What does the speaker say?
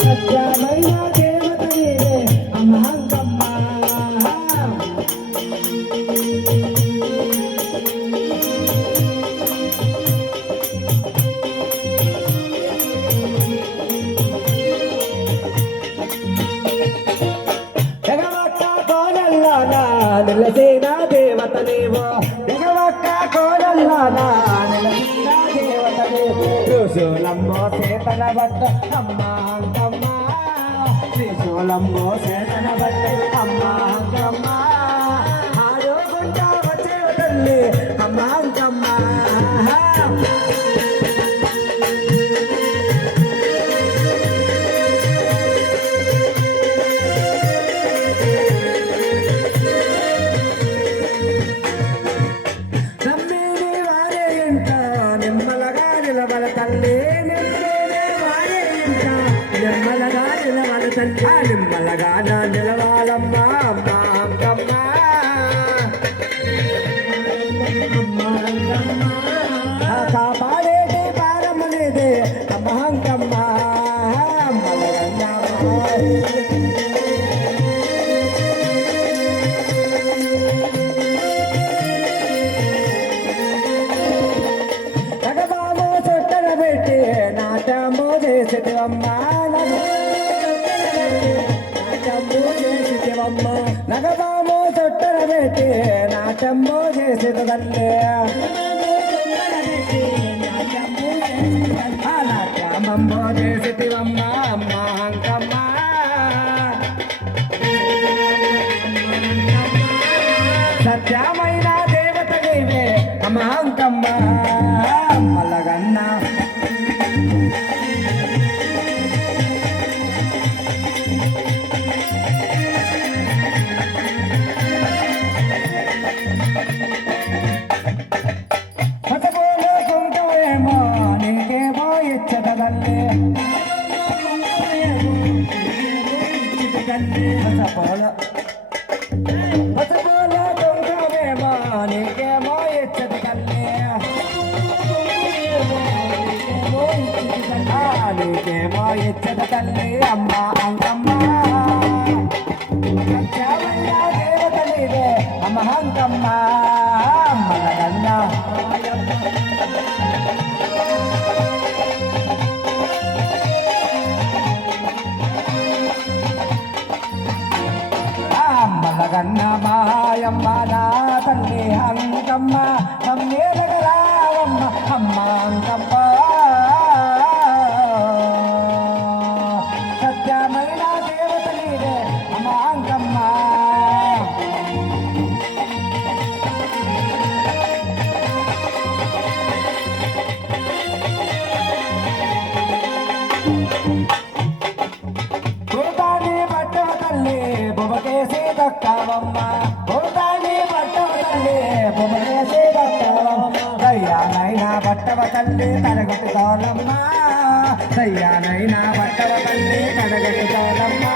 సత్యమైన దేవత నీవే అమ్మాంకమ్మ జగవక్క కోడల్లానా నిలసిన దేవత నీవో జగవక్క కోడల్లానా నిలసిన దేవత నీవో త్రిశూలంబో సేతన బట్ట అమ్మ అంకమ్మ త్రిశూలంబో సేతన బట్ట అమ్మ అంకమ్మ ఆడుకుంటా వచ్చే తల్లి అమ్మ అంకమ్మ నిమ్మలగా నిలబల తల్లి నిమ్మలగా నిలబల తల్లి నిమ్మలగా నిలవాలమ్మా అమ్మా అంకమ్మ కాపాడేటి పారమ్మనేది అమ్మా అంకమ్మ నాటము చేసేవమ్మ నగబాము చుట్టర పెట్టి నాటము చేసేది తల్లి నాట్యమమ్మో చేసేవమ్మ అమ్మ అంకమ్మ సత్యమైన దేవత నీవే అమ్మ అంకమ్మ మల్లగన్న నీకేమో ఇచ్చట తల్లి అమ్మ అంకమ్మ దేవత నీవే అమ్మ అంకమ్మ అమ్మలగన్న అమ్మలగన్న మాయమ్మ నా తల్లి అంకమ్మ అమ్మేలగలావమ్మ అమ్మ అంకమ్మ భూతాన్ని పట్టవ తల్లి బొమ్మకేసి దక్కవమ్మ భూతాన్ని పట్టవ తల్లి బొమ్మకేసి దక్కవమ్మ దయ్యానైనా పట్టవ తల్లి తరగతి తోలమ్మ దయ్యానైనా పట్టవ తల్లి తరగతి తోలమ్మ